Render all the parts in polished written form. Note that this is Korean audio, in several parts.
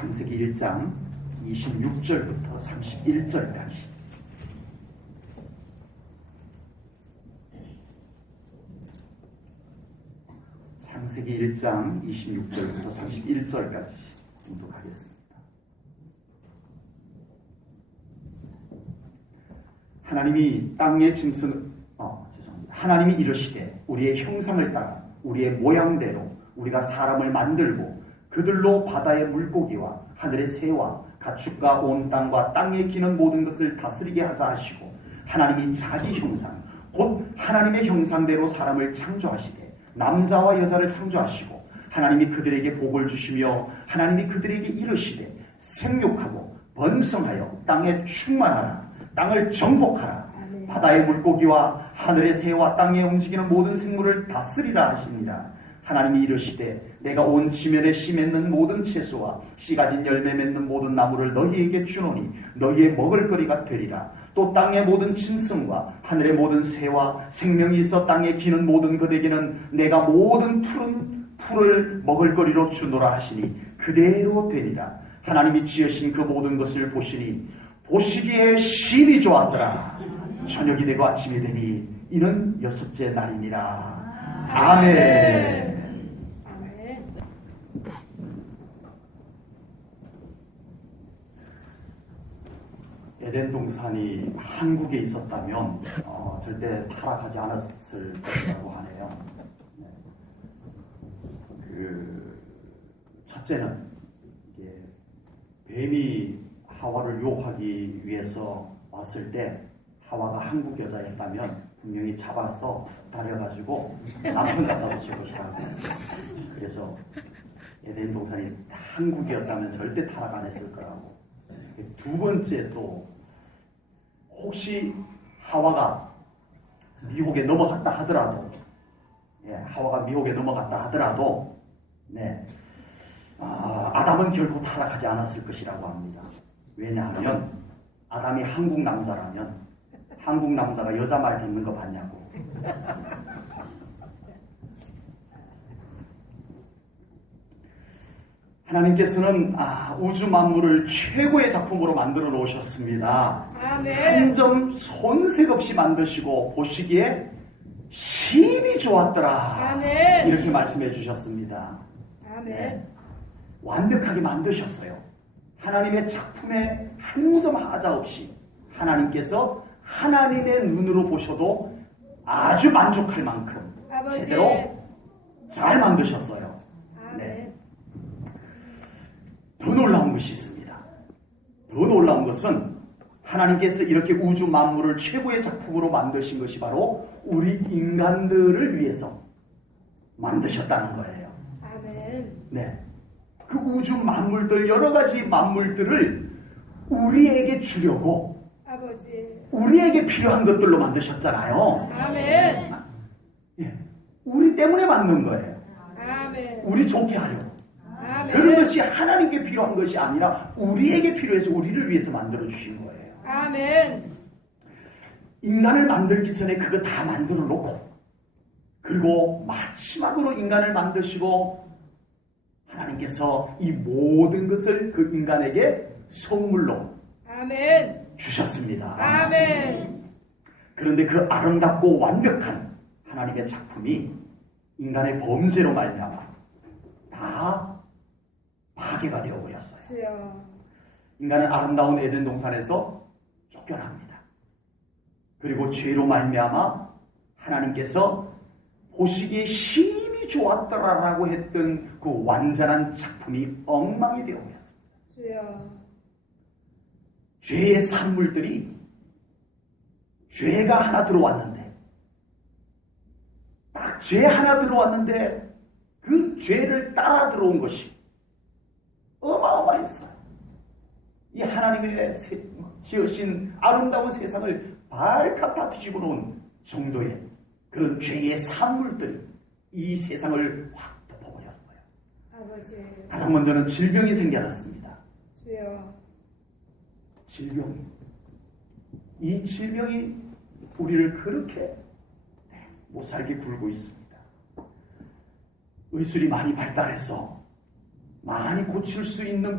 창세기 1장 26절부터 31절까지. 창세기 1장 26절부터 31절까지 공독하겠습니다. 하나님이 땅의 짐승, 하나님이 이르시되 우리의 형상을 따라 우리의 모양대로 우리가 사람을 만들고 그들로 바다의 물고기와 하늘의 새와 가축과 온 땅과 땅에 기는 모든 것을 다스리게 하자 하시고, 하나님이 자기 형상 곧 하나님의 형상대로 사람을 창조하시되 남자와 여자를 창조하시고, 하나님이 그들에게 복을 주시며 하나님이 그들에게 이르시되 생육하고 번성하여 땅에 충만하라, 땅을 정복하라, 바다의 물고기와 하늘의 새와 땅에 움직이는 모든 생물을 다스리라 하십니다. 하나님이 이르시되 내가 온 지면에 씨 맺는 모든 채소와 씨 가진 열매 맺는 모든 나무를 너희에게 주노니 너희의 먹을거리가 되리라. 또 땅의 모든 짐승과 하늘의 모든 새와 생명이 있어 땅에 기는 모든 것에게는 내가 모든 푸른 풀을 먹을거리로 주노라 하시니 그대로 되리라. 하나님이 지으신 그 모든 것을 보시니 보시기에 심히 좋았더라. 저녁이 되고 아침이 되니 이는 여섯째 날이니라. 아멘. 에덴 동산이 한국에 있었다면 절대 타락하지 않았을 것이라고 하네요. 첫째는 이게 뱀이 하와를 유혹하기 위해서 왔을 때 하와가 한국 여자였다면 분명히 잡아서 다려가지고 남편 갖다 붙일 것이라고. 그래서 에덴 동산이 한국이었다면 절대 타락 안 했을 거라고. 두 번째, 또 혹시 하와가 미혹에 넘어갔다 하더라도, 하와가 미혹에 넘어갔다 하더라도, 아담은 결코 타락하지 않았을 것이라고 합니다. 왜냐하면 아담이 한국 남자라면 한국 남자가 여자 말 듣는 거 봤냐고. 하나님께서는 우주 만물을 최고의 작품으로 만들어 놓으셨습니다. 한 점 손색 없이 만드시고 보시기에 심히 좋았더라. 아멘. 이렇게 말씀해 주셨습니다. 아멘. 완벽하게 만드셨어요. 하나님의 작품에 한 점 하자 없이 하나님께서 하나님의 눈으로 보셔도 아주 만족할 만큼 아버지. 제대로 잘 만드셨어요. 아멘. 더 놀라운 것이 있습니다. 더 놀라운 것은 하나님께서 이렇게 우주 만물을 최고의 작품으로 만드신 것이 바로 우리 인간들을 위해서 만드셨다는 거예요. 아멘. 그 우주 만물들, 여러 가지 만물들을 우리에게 주려고 아버지. 우리에게 필요한 것들로 만드셨잖아요. 아멘. 우리 때문에 만든 거예요. 아멘. 우리 좋게 하려고. 아멘. 그런 것이 하나님께 필요한 것이 아니라 우리에게 필요해서 우리를 위해서 만들어주신 거예요. 아멘. 인간을 만들기 전에 그거 다 만들어 놓고, 그리고 마지막으로 인간을 만드시고 하나님께서 이 모든 것을 그 인간에게 선물로 아멘. 주셨습니다. 아멘. 그런데 그 아름답고 완벽한 하나님의 작품이 인간의 범죄로 말미암아 다 파괴가 되어버렸어요. 주여. 인간은 아름다운 에덴 동산에서 쫓겨납니다. 그리고 죄로 말미암아 하나님께서 보시기에 심히 좋았더라라고 했던 그 완전한 작품이 엉망이 되어버렸어요. 주여. 죄의 산물들이, 죄가 하나 들어왔는데, 딱 죄 하나 들어왔는데 그 죄를 따라 들어온 것이 어마어마했어요. 이 하나님의 지으신 아름다운 세상을 발칵 뒤집어 놓은 정도의 그런 죄의 산물들이 이 세상을 확 덮어버렸어요. 아버지. 가장 먼저는 질병이 생겨났습니다. 주여. 질병. 이 질병이 우리를 그렇게 못살게 굴고 있습니다. 의술이 많이 발달해서 많이 고칠 수 있는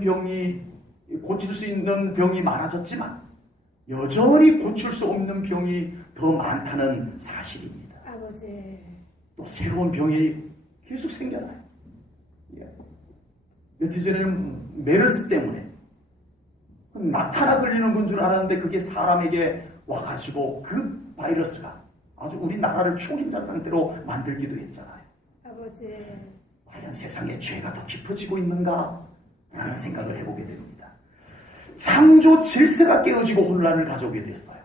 병이 많아졌지만 여전히 고칠 수 없는 병이 더 많다는 사실입니다. 아버지. 또 새로운 병이 계속 생겨나요. 며칠 전에는 메르스 때문에 낙타나 걸리는 건 줄 알았는데 그게 사람에게 와가지고 그 바이러스가 아주 우리나라를 초긴장 상태로 만들기도 했잖아요. 아버지. 과연 세상에 죄가 더 깊어지고 있는가? 라는 생각을 해보게 됩니다. 창조 질서가 깨어지고 혼란을 가져오게 됐어요.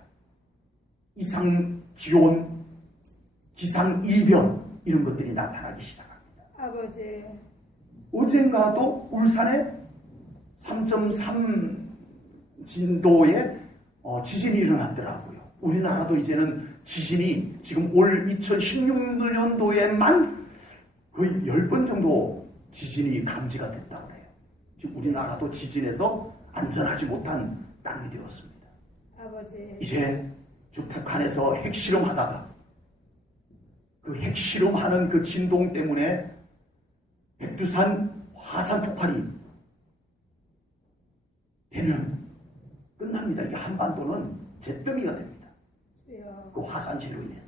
이상 기온, 기상 이변 이런 것들이 나타나기 시작합니다. 아버지. 어젠가도 울산에 3.3 진도의 지진이 일어났더라고요. 우리나라도 이제는 지진이 지금 올 2016년도에만 거의 10번 정도 지진이 감지가 됐다고 해요. 지금 우리나라도 지진에서 안전하지 못한 땅이 되었습니다. 아버지. 이제 저 북한에서 핵실험하다가 그 핵실험하는 그 진동 때문에 백두산 화산 폭발이 되면 끝납니다. 이게 한반도는 잿더미가 됩니다. 주여. 그 화산재로 인해서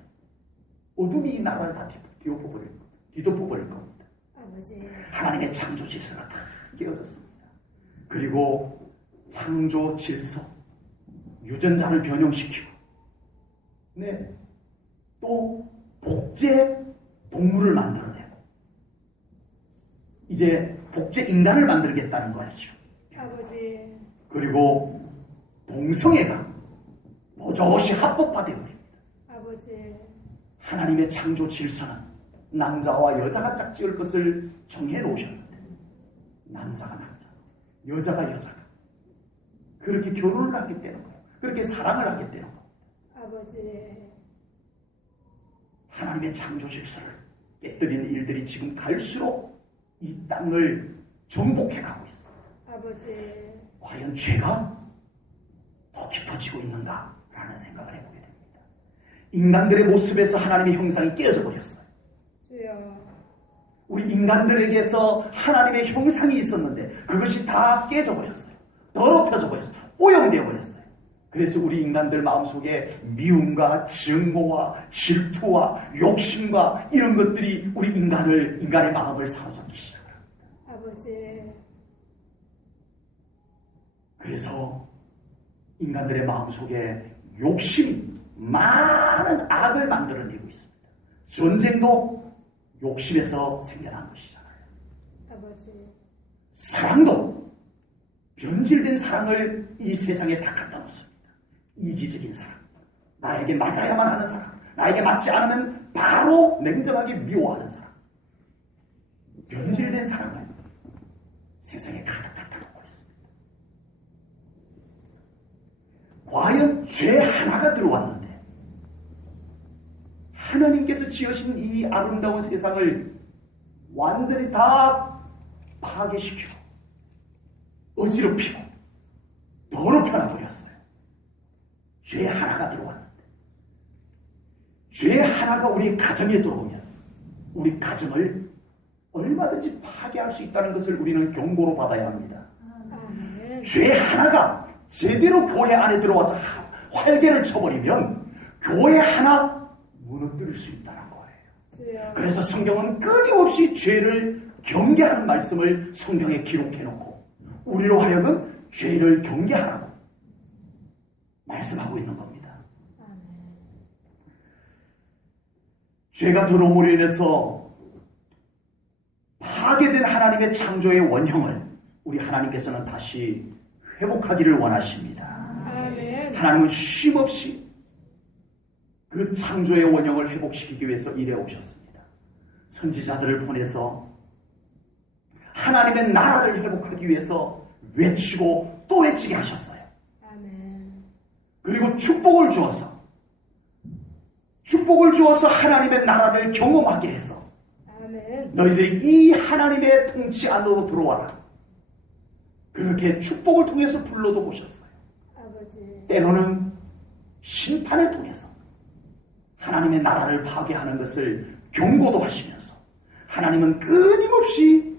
어둠이 이 나라를 다 뒤덮어버릴 겁니다. 아버지. 하나님의 창조 질서가 다 깨어졌습니다. 그리고 창조 질서, 유전자를 변형시키고, 네, 또 복제 동물을 만들어내고, 이제 복제 인간을 만들겠다는 거죠. 아버지. 그리고 동성애가 버젓이 합법화되어 버립니다. 아버지. 하나님의 창조 질서는 남자와 여자가 짝지을 것을 정해 놓으셨는데 남자가 남자, 여자가 여자가 그렇게 결혼을 하게 되는 거예요. 그렇게 사랑을 하게 되는 거예요. 아버지. 하나님의 창조 질서를 깨뜨리는 일들이 지금 갈수록 이 땅을 정복해 가고 있습니다. 아버지. 과연 죄가 더 깊어지고 있는가라는 생각을 해보게 됩니다. 인간들의 모습에서 하나님의 형상이 깨어져 버렸어요. 주여. 우리 인간들에게서 하나님의 형상이 있었는데 그것이 다 깨져 버렸어요. 더럽혀져 버렸어요. 오염되어 버렸어요. 그래서 우리 인간들 마음속에 미움과 증오와 질투와 욕심과 이런 것들이 우리 인간의 마음을 사로잡기 시작합니다. 아버지. 그래서 인간들의 마음속에 욕심이 많은 악을 만들어내고 있습니다. 전쟁도 욕심에서 생겨난 것이잖아요. 아버지. 사랑도 변질된 사랑을 이 세상에 다 갖다 놓습니다. 이기적인 사랑, 나에게 맞아야만 하는 사랑, 나에게 맞지 않으면 바로 냉정하게 미워하는 사랑, 변질된 사랑을 세상에 가득 갖다 놓고 있습니다. 과연 죄 하나가 들어왔는데 하나님께서 지으신 이 아름다운 세상을 완전히 다 파괴시키고 어지럽히고 더럽혀놔버렸어요. 죄 하나가 들어왔는데 죄 하나가 우리 가정에 들어오면 우리 가정을 얼마든지 파괴할 수 있다는 것을 우리는 경고로 받아야 합니다. 아멘. 죄 하나가 제대로 교회 안에 들어와서 활개를 쳐버리면 교회 하나 무너뜨릴 수 있다는 거예요. 주여. 그래서 성경은 끊임없이 죄를 경계하는 말씀을 성경에 기록해놓고 우리로 하여금 죄를 경계하라고 말씀하고 있는 겁니다. 아멘. 죄가 들어옴으로 인해서 파괴된 하나님의 창조의 원형을 우리 하나님께서는 다시 회복하기를 원하십니다. 아멘. 하나님은 쉼없이 그 창조의 원형을 회복시키기 위해서 일해 오셨습니다. 선지자들을 보내서 하나님의 나라를 회복하기 위해서 외치고 또 외치게 하셨어요. 아멘. 그리고 축복을 주어서 하나님의 나라를 경험하게 해서 아멘. 너희들이 이 하나님의 통치 안으로 들어와라. 그렇게 축복을 통해서 불러도 보셨어요. 아버지. 때로는 심판을 통해서 하나님의 나라를 파괴하는 것을 경고도 하시면서 하나님은 끊임없이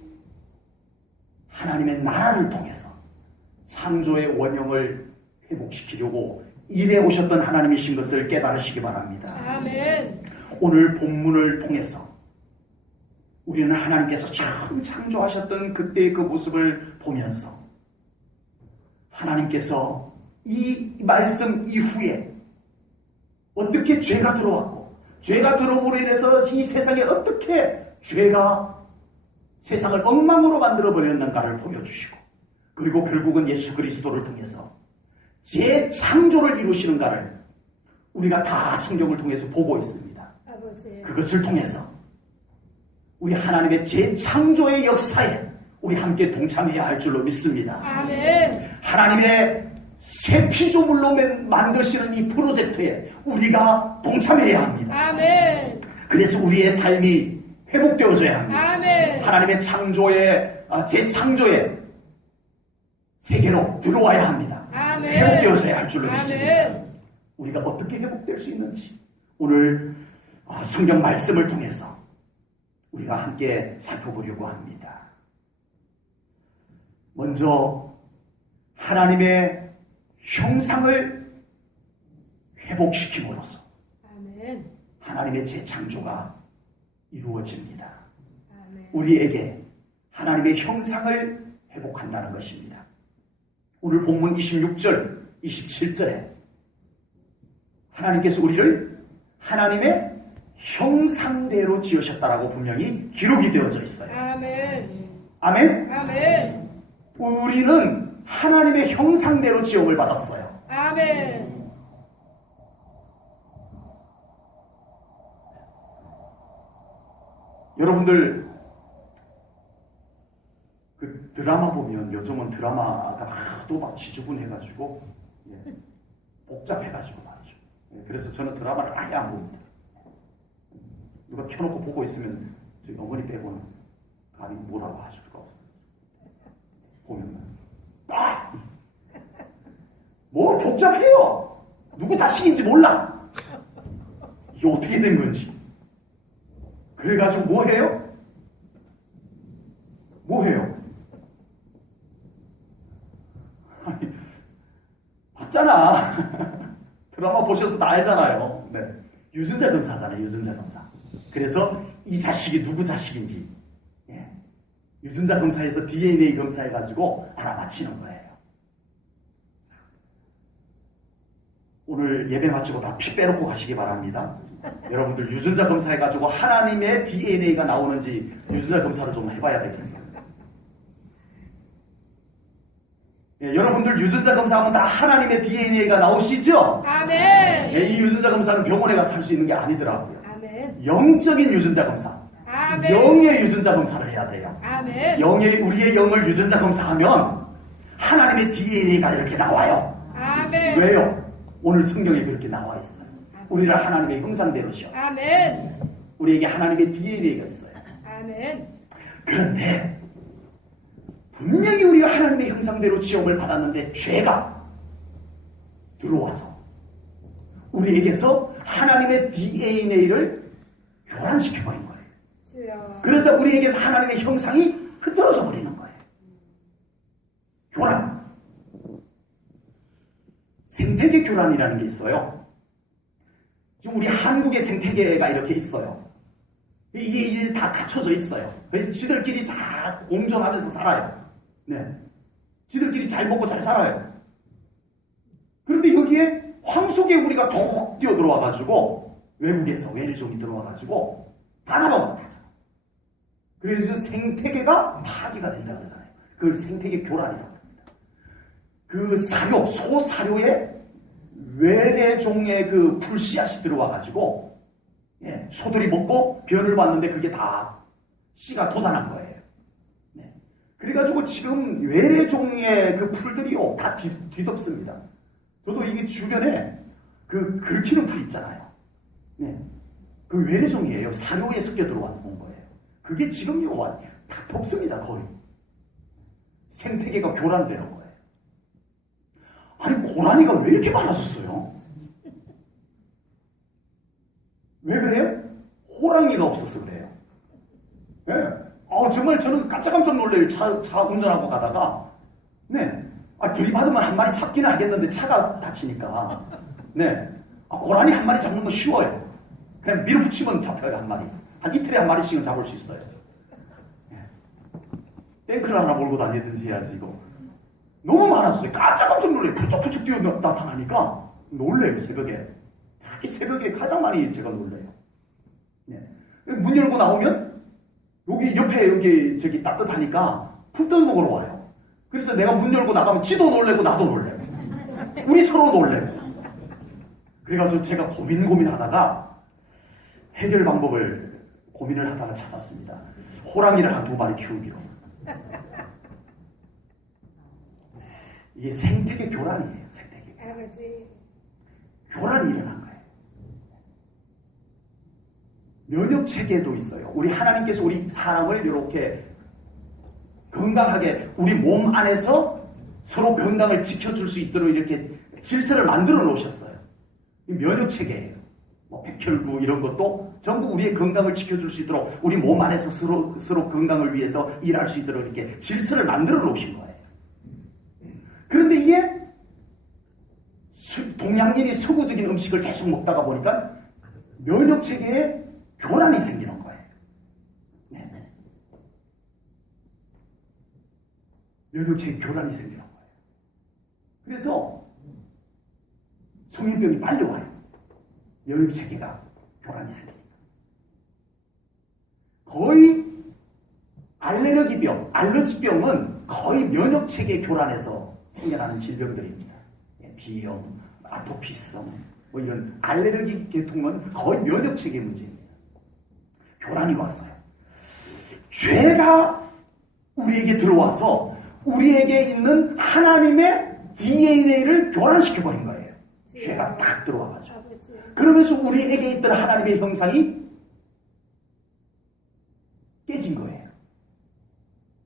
하나님의 나라를 통해서 창조의 원형을 회복시키려고 일해 오셨던 하나님이신 것을 깨달으시기 바랍니다. 아멘. 오늘 본문을 통해서 우리는 하나님께서 처음 창조하셨던 그때의 그 모습을 보면서 하나님께서 이 말씀 이후에 어떻게 죄가 들어왔고 죄가 들어옴으로 인해서 이 세상에 어떻게 죄가 세상을 엉망으로 만들어버렸는가를 보여주시고 그리고 결국은 예수 그리스도를 통해서 재창조를 이루시는가를 우리가 다 성경을 통해서 보고 있습니다. 아버지. 그것을 통해서 우리 하나님의 재창조의 역사에 우리 함께 동참해야 할 줄로 믿습니다. 아멘. 하나님의 새 피조물로 만드시는 이 프로젝트에 우리가 동참해야 합니다. 아멘. 그래서 우리의 삶이 회복되어져야 합니다. 아멘. 하나님의 창조의 재창조의 세계로 들어와야 합니다. 아멘. 회복되어져야 할 줄로 믿습니다. 아멘. 우리가 어떻게 회복될 수 있는지 오늘 성경 말씀을 통해서 우리가 함께 살펴보려고 합니다. 먼저 하나님의 형상을 회복시킴으로써 아멘. 하나님의 재창조가 이루어집니다. 아멘. 우리에게 하나님의 형상을 회복한다는 것입니다. 오늘 본문 26절, 27절에 하나님께서 우리를 하나님의 형상대로 지으셨다라고 분명히 기록이 되어져 있어요. 아멘. 아멘? 아멘. 우리는 하나님의 형상대로 지음을 받았어요. 아멘. 여러분들 그 드라마 보면 요즘은 드라마가 하도 막 지저분해가지고 복잡해가지고 말이죠. 그래서 저는 드라마를 아예 안 봅니다. 누가 켜놓고 보고 있으면 저희 어머니 빼고는 감히 뭐라고 하실 수가 없어요. 보면 뭐 복잡해요. 누구 자식인지 몰라. 이게 어떻게 된 건지. 그래가지고 뭐 해요? 뭐 해요? 아니, 봤잖아. 드라마 보셔서 다 알잖아요. 네. 유전자 검사잖아요. 유전자 검사. 그래서 이 자식이 누구 자식인지 유전자 검사에서 DNA 검사해가지고 알아맞히는 거예요. 오늘 예배 마치고 다 피 빼놓고 가시기 바랍니다. 여러분들 유전자 검사해가지고 하나님의 DNA가 나오는지 유전자 검사를 좀 해봐야 되겠어요. 여러분들 유전자 검사하면 다 하나님의 DNA가 나오시죠? 아멘. 이 유전자 검사는 병원에 가서 할 수 있는 게 아니더라고요. 아멘. 영적인 유전자 검사. 아멘. 영의 유전자 검사를 해야 돼요. 아멘. 우리의 영을 유전자 검사하면 하나님의 DNA가 이렇게 나와요. 아멘. 왜요? 오늘 성경에 그렇게 나와 있어요. 우리를 하나님의 형상대로셔. 아멘. 우리에게 하나님의 DNA가 있어요. 아멘. 그런데 분명히 우리가 하나님의 형상대로 지음을 받았는데 죄가 들어와서 우리에게서 하나님의 DNA를 교란시켜버린 거예요. 주여. 그래서 우리에게서 하나님의 형상이 흐트러져 버리는 거예요. 교란. 생태계 교란이라는 게 있어요. 지금 우리 한국의 생태계가 이렇게 있어요. 이게 이제 다 갖춰져 있어요. 그래서 지들끼리 잘 공존하면서 살아요. 네. 지들끼리 잘 먹고 잘 살아요. 그런데 여기에 황속에 우리가 톡 뛰어 들어와가지고 외국에서 외래종이 들어와가지고 다 잡아먹어. 다 잡아. 그래서 생태계가 파괴가 된다 그러잖아요. 그걸 생태계 교란이라고 합니다. 그 사료, 소 사료에 외래종의 그 풀씨앗이 들어와가지고 소들이 먹고 변을 봤는데 그게 다 씨가 돋아난 거예요. 네. 그래가지고 지금 외래종의 그 풀들이요 다 뒤덮습니다. 저도 이게 주변에 그 긁히는 풀 있잖아요. 네. 그 외래종이에요. 사료에 섞여 들어온 거예요. 그게 지금요 다 덮습니다. 거의. 생태계가 교란되는 거예요. 아니 고라니가 왜 이렇게 많아졌어요? 왜 그래요? 호랑이가 없어서 그래요. 네. 정말 저는 깜짝깜짝 놀래요. 차 운전하고 가다가. 네. 들이받으면 한 마리 잡기는 하겠는데 차가 다치니까. 네. 고라니 한 마리 잡는 거 쉬워요. 그냥 밀어붙이면 잡혀요, 한 마리. 한 이틀에 한 마리씩은 잡을 수 있어요. 네. 탱크를 하나 몰고 다니든지 해야지, 이거. 너무 많았어요. 깜짝깜짝 놀래요. 푸쩍푸쩍 뛰어 나타나니까 놀래요, 새벽에. 특히 새벽에 가장 많이 제가 놀래요. 네. 문 열고 나오면 여기 옆에 저기 따뜻하니까 풀떡 먹으러 와요. 그래서 내가 문 열고 나가면 지도 놀래고 나도 놀래요. 우리 서로 놀래요. 그래가지고 제가 고민하다가 해결 방법을 고민을 하다가 찾았습니다. 호랑이를 한 2마리 키우기로. 이게 생태계 교란이에요. 생태계. 아버지. 교란이 일어난 거예요. 면역 체계도 있어요. 우리 하나님께서 우리 사람을 이렇게 건강하게 우리 몸 안에서 서로 건강을 지켜줄 수 있도록 이렇게 질서를 만들어 놓으셨어요. 이 면역 체계예요. 백혈구 이런 것도 전부 우리의 건강을 지켜줄 수 있도록 우리 몸 안에서 서로 건강을 위해서 일할 수 있도록 이렇게 질서를 만들어 놓으신 거예요. 그런데 이게 동양인이 서구적인 음식을 계속 먹다가 보니까 면역 체계에 교란이 생기는 거예요. 네. 면역 체계 교란이 생기는 거예요. 그래서 성인병이 빨리 와요. 면역 체계가 교란이 생기니까. 거의 알러지병은 거의 면역 체계 교란에서 생겨나는 질병들입니다. 비염, 아토피성, 이런 알레르기 계통은 거의 면역 체계 문제입니다. 교란이 왔어요. 죄가 우리에게 들어와서 우리에게 있는 하나님의 DNA를 교란시켜버린 거예요. 죄가 딱 들어와가지고. 그러면서 우리에게 있던 하나님의 형상이 깨진 거예요.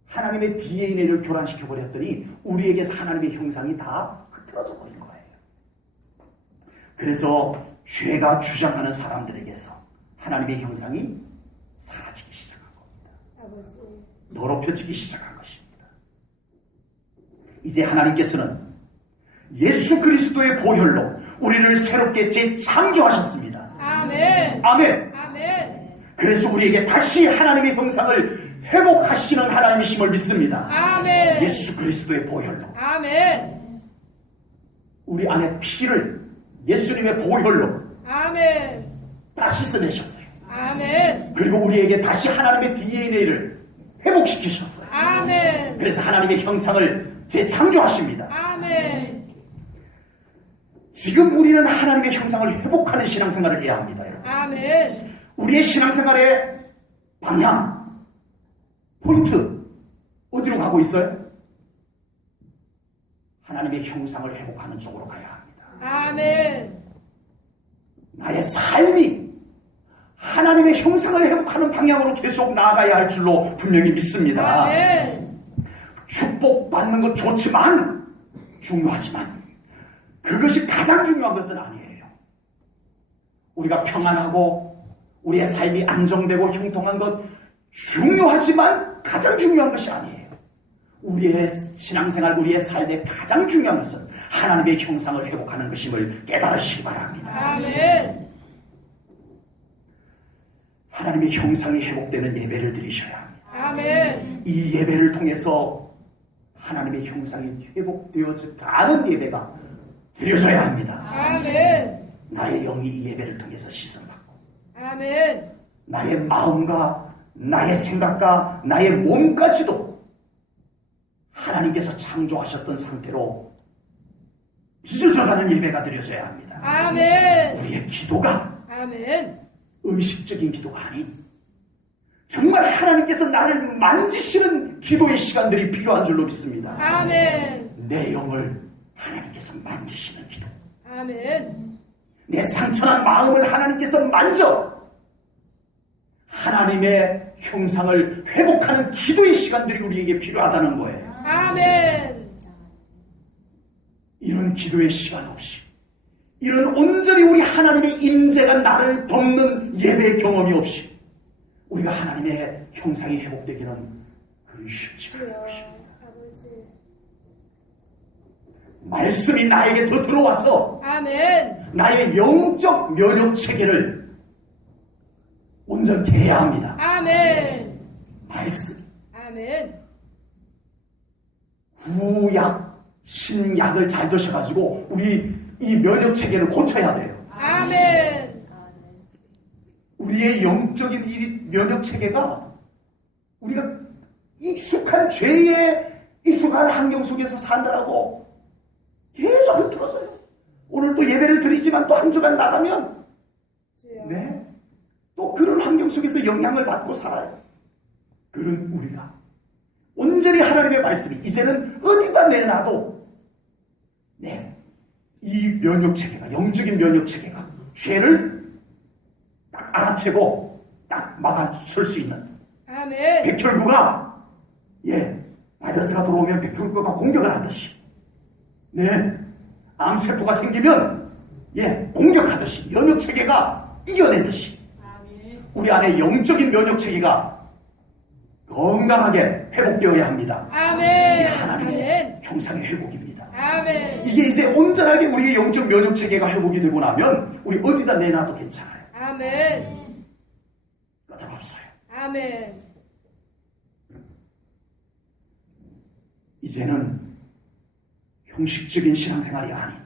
하나님의 DNA를 교란시켜버렸더니 우리에게서 하나님의 형상이 다 흐트러져 버린 거예요. 그래서 죄가 주장하는 사람들에게서 하나님의 형상이 사라지기 시작한 겁니다. 더럽혀지기 시작한 것입니다. 이제 하나님께서는 예수 그리스도의 보혈로 우리를 새롭게 재창조하셨습니다. 아멘. 아멘. 아멘. 그래서 우리에게 다시 하나님의 형상을 회복하시는 하나님이심을 믿습니다. 아멘. 예수 그리스도의 보혈로. 아멘. 우리 안에 피를 예수님의 보혈로 아멘. 다시 써내셨어요. 아멘. 그리고 우리에게 다시 하나님의 DNA를 회복시키셨어요. 아멘. 그래서 하나님의 형상을 재창조하십니다. 아멘. 지금 우리는 하나님의 형상을 회복하는 신앙생활을 해야 합니다. 여러분. 아멘. 우리의 신앙생활의 방향, 포인트 어디로 가고 있어요? 하나님의 형상을 회복하는 쪽으로 가야 합니다. 아멘. 나의 삶이 하나님의 형상을 회복하는 방향으로 계속 나아가야 할 줄로 분명히 믿습니다. 아멘. 축복받는 것 좋지만 중요하지만 그것이 가장 중요한 것은 아니에요. 우리가 평안하고 우리의 삶이 안정되고 형통한 것 중요하지만 가장 중요한 것이 아니에요. 우리의 신앙생활, 우리의 삶의 가장 중요한 것은 하나님의 형상을 회복하는 것임을 깨달으시기 바랍니다. 아멘. 하나님의 형상이 회복되는 예배를 드리셔야 합니다. 아멘. 이 예배를 통해서 하나님의 형상이 회복되어져 가는 예배가 드려져야 합니다. 아멘. 나의 영이 이 예배를 통해서 씻음받고 아멘. 나의 마음과 나의 생각과 나의 몸까지도 하나님께서 창조하셨던 상태로 빚어져가는 예배가 드려져야 합니다. 아멘. 우리의 기도가 아멘. 의식적인 기도가 아닌 정말 하나님께서 나를 만지시는 기도의 시간들이 필요한 줄로 믿습니다. 아멘. 내 영을 하나님께서 만지시는 기도, 아멘. 내 상처난 마음을 하나님께서 만져 하나님의 형상을 회복하는 기도의 시간들이 우리에게 필요하다는 거예요. 아멘. 이런 기도의 시간 없이, 이런 온전히 우리 하나님의 임재가 나를 덮는 예배의 경험이 없이 우리가 하나님의 형상이 회복되기는 그리 쉽지 않은 주여. 것입니다. 아버지. 말씀이 나에게 더 들어와서 아멘. 나의 영적 면역 체계를 온전히 해야 합니다. 아멘. 말씀. 아멘. 구약, 신약을 잘 드셔가지고 우리 이 면역 체계를 고쳐야 돼요. 아멘. 우리의 영적인 이 면역 체계가 우리가 익숙한 죄에 익숙한 환경 속에서 사느라고 계속 흐트러져요. 오늘 또 예배를 드리지만 또 한 주간 나가면 주여. 네, 또 그런 환경 속에서 영향을 받고 살아요. 그런 우리가 온전히 하나님의 말씀이 이제는 어디가 내놔도 네, 이 면역 체계가 영적인 면역 체계가 죄를 딱 알아채고 딱 막아설 수 있는 아멘. 백혈구가 바이러스가 들어오면 백혈구가 공격을 하듯이 네, 암세포가 생기면 공격하듯이 면역 체계가 이겨내듯이 우리 안에 영적인 면역 체계가 건강하게 회복되어야 합니다. 아멘. 하나님의 아멘. 형상의 회복입니다. 아멘. 이게 이제 온전하게 우리의 영적 면역 체계가 회복이 되고 나면 우리 어디다 내놔도 괜찮아요. 아멘. 까다롭어요. 아멘. 이제는 형식적인 신앙생활이 아닌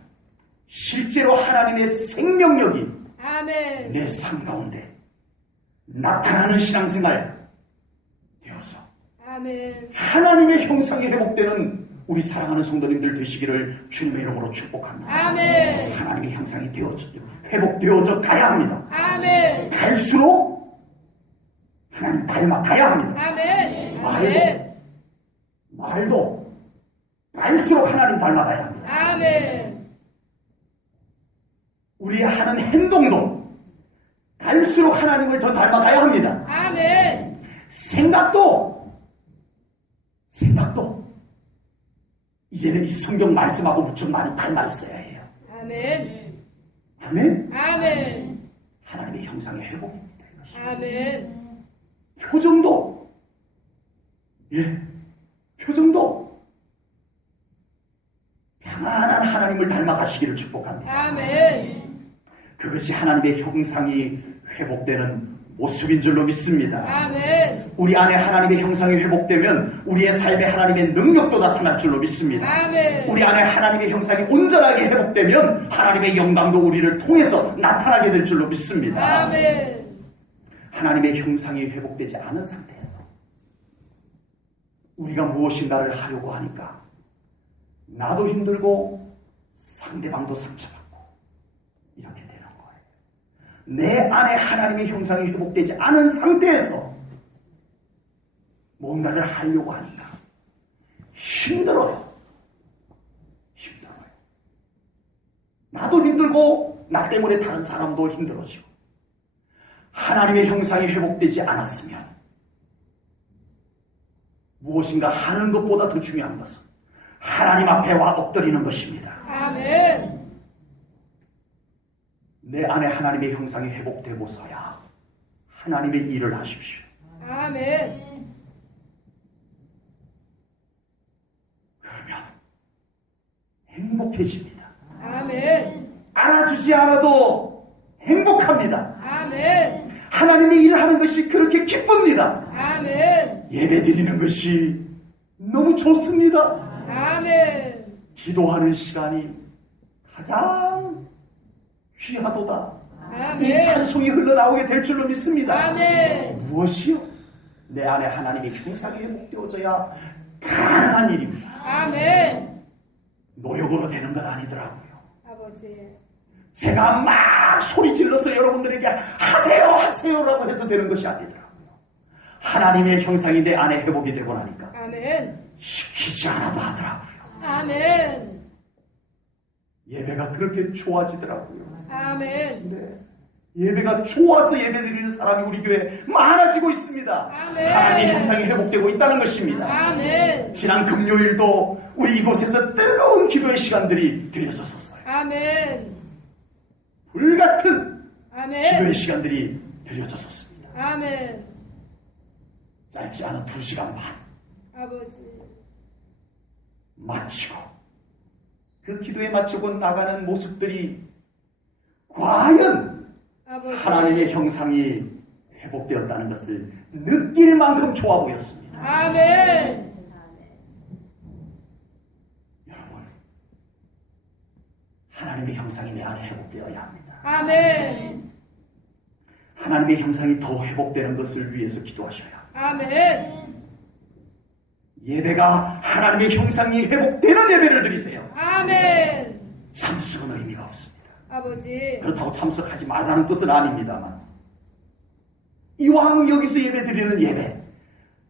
실제로 하나님의 생명력이 아멘. 내 삶 가운데 나타나는 신앙생활 되어서 아멘. 하나님의 형상이 회복되는 우리 사랑하는 성도님들 되시기를 주님의 이름으로 축복합니다. 아멘. 하나님의 형상이 회복되어져 가야 합니다. 아멘. 갈수록 하나님 닮아가야 합니다. 아멘. 아멘. 말도 갈수록 하나님 닮아가야 합니다. 아멘. 우리의 하는 행동도 갈수록 하나님을 더 닮아가야 합니다. 아멘. 생각도 이제는 이 성경 말씀하고 무척 많이 닮아 있어야 해요. 아멘. 아멘. 아멘. 하나님의 형상의 회복입니다. 아멘. 표정도 평안한 하나님을 닮아가시기를 축복합니다. 아멘. 그것이 하나님의 형상이 회복되는 모습인 줄로 믿습니다. 아멘. 우리 안에 하나님의 형상이 회복되면 우리의 삶에 하나님의 능력도 나타날 줄로 믿습니다. 아멘. 우리 안에 하나님의 형상이 온전하게 회복되면 하나님의 영광도 우리를 통해서 나타나게 될 줄로 믿습니다. 아멘. 하나님의 형상이 회복되지 않은 상태에서 우리가 무엇인가를 하려고 하니까 나도 힘들고 상대방도 상처받고 이렇게 되는 거예요. 내 안에 하나님의 형상이 회복되지 않은 상태에서 뭔가를 하려고 하니까 힘들어요. 나도 힘들고 나 때문에 다른 사람도 힘들어지고 하나님의 형상이 회복되지 않았으면 무엇인가 하는 것보다 더 중요한 것은 하나님 앞에 와 엎드리는 것입니다. 아멘. 내 안에 하나님의 형상이 회복되고서야 하나님의 일을 하십시오. 아멘. 그러면 행복해집니다. 아멘. 알아주지 않아도 행복합니다. 아멘. 하나님의 일을 하는 것이 그렇게 기쁩니다. 아멘. 예배 드리는 것이 너무 좋습니다. 아멘. 기도하는 시간이 가장 귀하도다. 이 아멘. 찬송이 흘러나오게 될 줄로 믿습니다. 아멘. 무엇이요? 내 안에 하나님의 형상이 회복되어져야 가능한 일입니다. 아멘. 노력으로 되는 건 아니더라고요. 아버지. 제가 막 소리 질러서 여러분들에게 하세요라고 해서 되는 것이 아니더라고요. 하나님의 형상이 내 안에 회복이 되고 나니까 아멘. 시키지 않아도 하더라고요. 아멘. 예배가 그렇게 좋아지더라고요. 아멘. 네. 예배가 좋아서 예배드리는 사람이 우리 교회에 많아지고 있습니다. 아멘. 하나님의 형상이 회복되고 있다는 것입니다. 아멘. 지난 금요일도 우리 이곳에서 뜨거운 기도의 시간들이 드려졌었어요. 아멘. 불같은 아멘. 기도의 시간들이 드려졌었습니다. 아멘. 짧지 않은 2시간 반 아버지. 마치고 그 기도에 마치고 나가는 모습들이 과연 아버지. 하나님의 형상이 회복되었다는 것을 느낄 만큼 좋아 보였습니다. 아멘. 여러분, 하나님의 형상이 내 안에 회복되어야 합니다. 아멘. 하나님의 형상이 더 회복되는 것을 위해서 기도하셔야 합니다. 아멘. 예배가 하나님의 형상이 회복되는 예배를 드리세요. 아멘. 참석은 의미가 없습니다. 아버지. 그렇다고 참석하지 말라는 뜻은 아닙니다만, 이왕 여기서 예배 드리는 예배,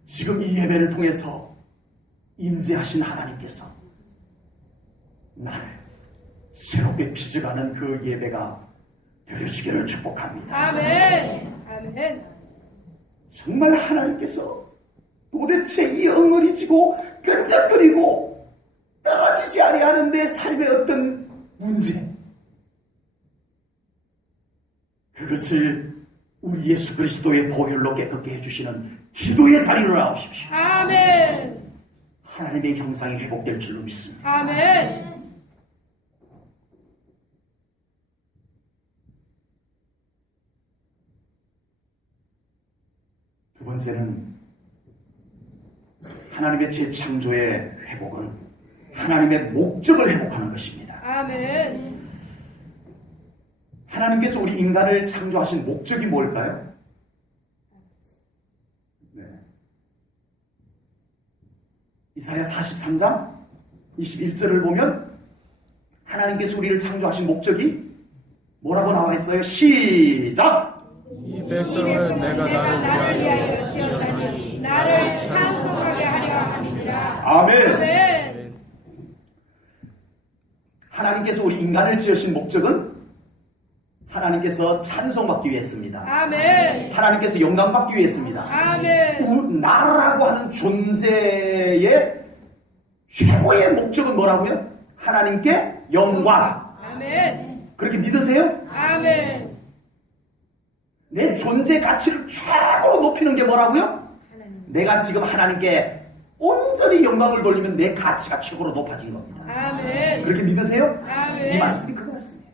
지금 이 예배를 통해서 임재하신 하나님께서 나를 새롭게 빚어가는 그 예배가 되어지기를 축복합니다. 아멘. 아멘. 정말 하나님께서 도대체 이 엉어리지고 끈적거리고 떨어지지 아니하는 내 삶의 어떤 문제, 그것을 우리 예수 그리스도의 보혈로 깨끗게 해주시는 기도의 자리로 나오십시오. 아멘. 하나님의 형상이 회복될 줄로 믿습니다. 아멘. 두 번째는 하나님의 재창조의 회복은 하나님의 목적을 회복하는 것입니다. 아멘. 하나님께서 우리 인간을 창조하신 목적이 뭘까요? 네. 이사야 43장 21절을 보면 하나님께서 우리를 창조하신 목적이 뭐라고 나와 있어요? 시작! 이 백성을 내가 나를 위하여 지었다니 나를 찬송하게 하려 함이니라. 아멘. 아멘. 하나님께서 우리 인간을 지으신 목적은 하나님께서 찬송받기 위해서입니다. 아멘. 하나님께서 영광받기 위해서입니다. 아멘. 나라고 하는 존재의 최고의 목적은 뭐라고요? 하나님께 영광. 아멘. 그렇게 믿으세요? 아멘. 내 존재 가치를 최고로 높이는 게 뭐라고요? 내가 지금 하나님께 온전히 영광을 돌리면 내 가치가 최고로 높아진 겁니다. 아멘. 그렇게 믿으세요? 아멘. 이 말씀이 그 말씀이에요.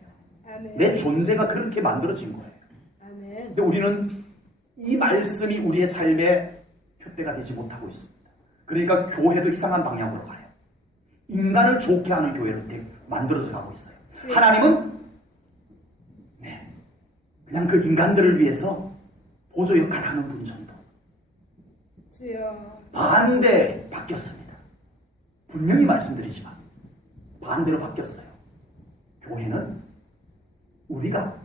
아멘. 내 존재가 그렇게 만들어진 거예요. 아멘. 근데 우리는 이 말씀이 우리의 삶에 표대가 되지 못하고 있습니다. 그러니까 교회도 이상한 방향으로 가요. 인간을 좋게 하는 교회로 만들어져 가고 있어요. 하나님은 그냥 그 인간들을 위해서 보조 역할을 하는 분 정도. 주여. 반대 바뀌었습니다. 분명히 말씀드리지만 반대로 바뀌었어요. 교회는 우리가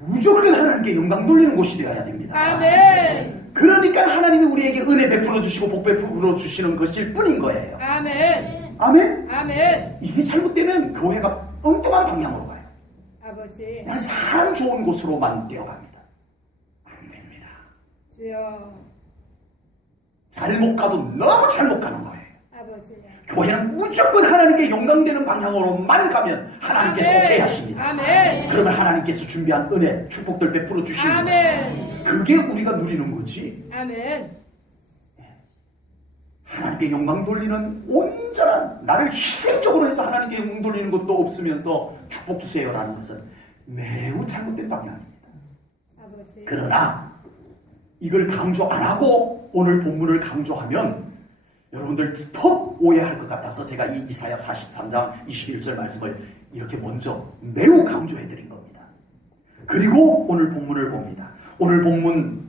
무조건 하나님께 영광 돌리는 곳이 되어야 됩니다. 아멘. 그러니까 하나님이 우리에게 은혜 베풀어 주시고 복 베풀어 주시는 것일 뿐인 거예요. 아멘. 아멘? 아멘. 이게 잘못되면 교회가 엉뚱한 방향으로 가요. 아버지. 그냥 사람 좋은 곳으로만 되어갑니다. 안 됩니다. 주여. 잘못 가도 너무 잘못 가는 거예요. 아버지. 교회는 무조건 하나님께 영광되는 방향으로만 가면 하나님께서 아멘. 오케이 하십니다. 아멘. 그러면 하나님께서 준비한 은혜, 축복들 베풀어 주시는 거예요. 아멘. 그게 우리가 누리는 거지. 아멘. 하나님께 영광 돌리는 온전한 나를 희생적으로 해서 하나님께 영광 돌리는 것도 없으면서 축복 주세요라는 것은 매우 잘못된 방향입니다. 아버지. 그러나 이걸 강조 안 하고 오늘 본문을 강조하면 여러분들 더 오해할 것 같아서 제가 이 이사야 43장 21절 말씀을 이렇게 먼저 매우 강조해 드린 겁니다. 그리고 오늘 본문을 봅니다. 오늘 본문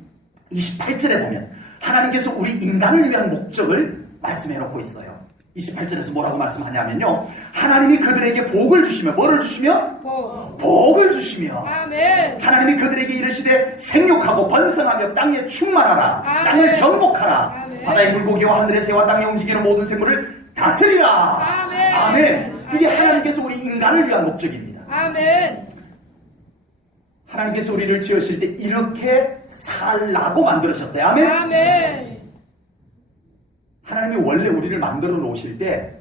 28절에 보면 하나님께서 우리 인간을 위한 목적을 말씀해 놓고 있어요. 28절에서 뭐라고 말씀하냐면요. 하나님이 그들에게 복을 주시며 뭐를 주시며? 복을 주시며 아멘. 하나님이 그들에게 이르시되 생육하고 번성하며 땅에 충만하라. 아멘. 땅을 정복하라. 아멘. 바다의 물고기와 하늘의 새와 땅에 움직이는 모든 생물을 다스리라. 아멘. 아멘. 이게 아멘. 하나님께서 우리 인간을 위한 목적입니다. 아멘. 하나님께서 우리를 지으실 때 이렇게 살라고 만들으셨어요. 아멘. 아멘. 하나님이 원래 우리를 만들어 놓으실 때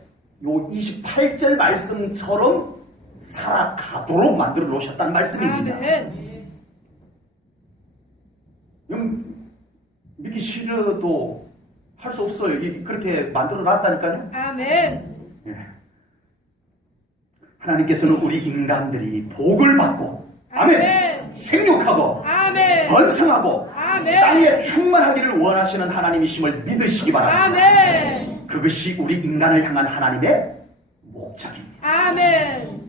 요 28절 말씀처럼 살아가도록 만들어 놓으셨다는 말씀입니다. 아멘. 믿기 싫어도 할 수 없어요. 그렇게 만들어 놨다니까요. 아멘. 예. 하나님께서는 우리 인간들이 복을 받고, 아멘, 아멘. 생육하고, 아멘. 번성하고, 아멘. 땅에 충만하기를 원하시는 하나님이심을 믿으시기 바랍니다. 아멘. 그것이 우리 인간을 향한 하나님의 목적입니다. 아멘.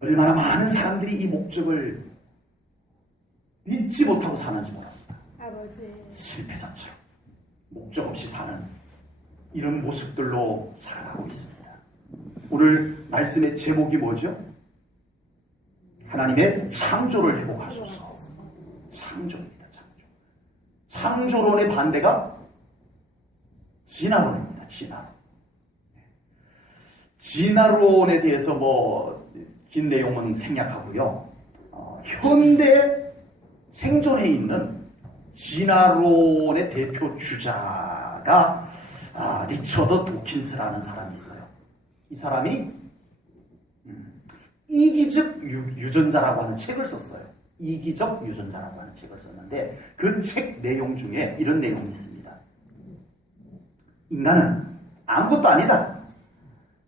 얼마나 많은 사람들이 이 목적을 믿지 못하고 사는지 모릅니다. 아버지. 실패자처럼 목적 없이 사는 이런 모습들로 살아가고 있습니다. 오늘 말씀의 제목이 뭐죠? 하나님의 창조를 회복하소서. 창조입니다. 창조. 창조론의 반대가 진화론입니다. 진화론. 진화론에 대해서 긴 내용은 생략하고요. 현대 생존해 있는 진화론의 대표 주자가 리처드 도킨스라는 사람이 있어요. 이 사람이 이기적 유전자라고 하는 책을 썼어요. 이기적 유전자라고 하는 책을 썼는데 그 책 내용 중에 이런 내용이 있습니다. 인간은 아무것도 아니다.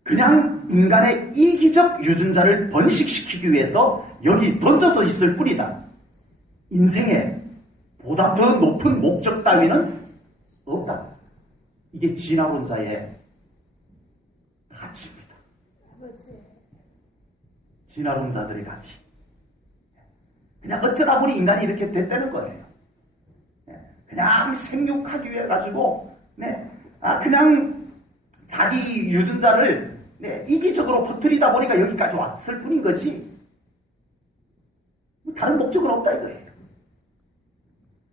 그냥 인간의 이기적 유전자를 번식시키기 위해서 여기 던져져 있을 뿐이다. 인생에 보다 더 높은 목적 따위는 없다. 이게 진화론자의 가치입니다. 아버지. 진화론자들의 가치. 그냥 어쩌다 보니 인간이 이렇게 됐다는 거예요. 그냥 생육하기 위해 가지고, 그냥 자기 유전자를 이기적으로 퍼뜨리다 보니까 여기까지 왔을 뿐인 거지. 다른 목적은 없다 이거예요.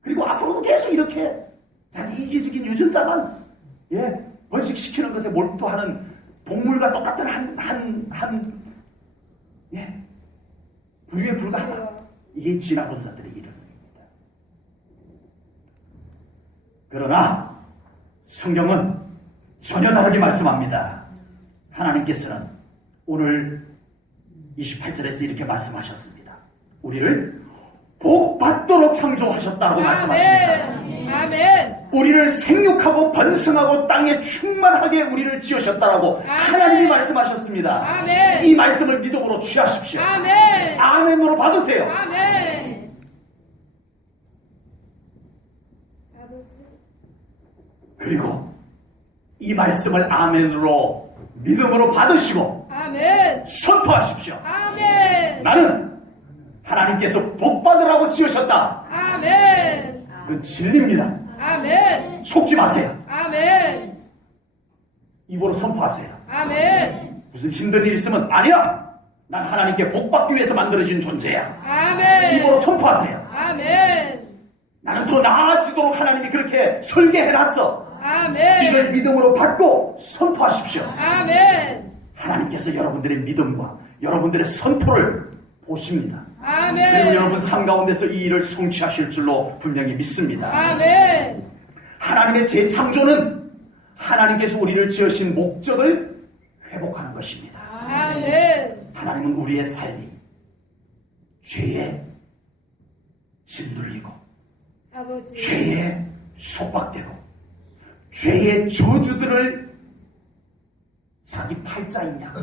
그리고 앞으로도 계속 이렇게 자기 이기적인 유전자만 번식시키는 것에 몰두하는 동물과 똑같은 한 부류에 불과하다. 이게 진화론자들의 이름입니다. 그러나 성경은 전혀 다르게 말씀합니다. 하나님께서는 오늘 28절에서 이렇게 말씀하셨습니다. 우리를 복받도록 창조하셨다고 말씀하십니다. 아멘. 우리를 생육하고 번성하고 땅에 충만하게 우리를 지으셨다라고 하나님이 말씀하셨습니다. 아멘. 이 말씀을 믿음으로 취하십시오. 아멘. 아멘으로 받으세요. 아멘. 아버지. 그리고 이 말씀을 아멘으로 믿음으로 받으시고 아멘. 선포하십시오. 아멘. 나는 하나님께서 복받으라고 지으셨다. 아멘. 그건 진리입니다. 아멘. 속지 마세요. 아멘. 입으로 선포하세요. 아멘. 무슨 힘든 일 있으면 아니야. 난 하나님께 복받기 위해서 만들어진 존재야. 아멘. 입으로 선포하세요. 아멘. 나는 더 나아지도록 하나님이 그렇게 설계해놨어. 아멘. 이걸 믿음으로 받고 선포하십시오. 아멘. 하나님께서 여러분들의 믿음과 여러분들의 선포를 보십니다. 그리고 아멘. 여러분 삶 가운데서 이 일을 성취하실 줄로 분명히 믿습니다. 아멘. 하나님의 재창조는 하나님께서 우리를 지으신 목적을 회복하는 것입니다. 아멘. 하나님은 우리의 삶이 죄에 짓눌리고 아버지. 죄에 속박되고 죄의 저주들을 자기 팔자이냐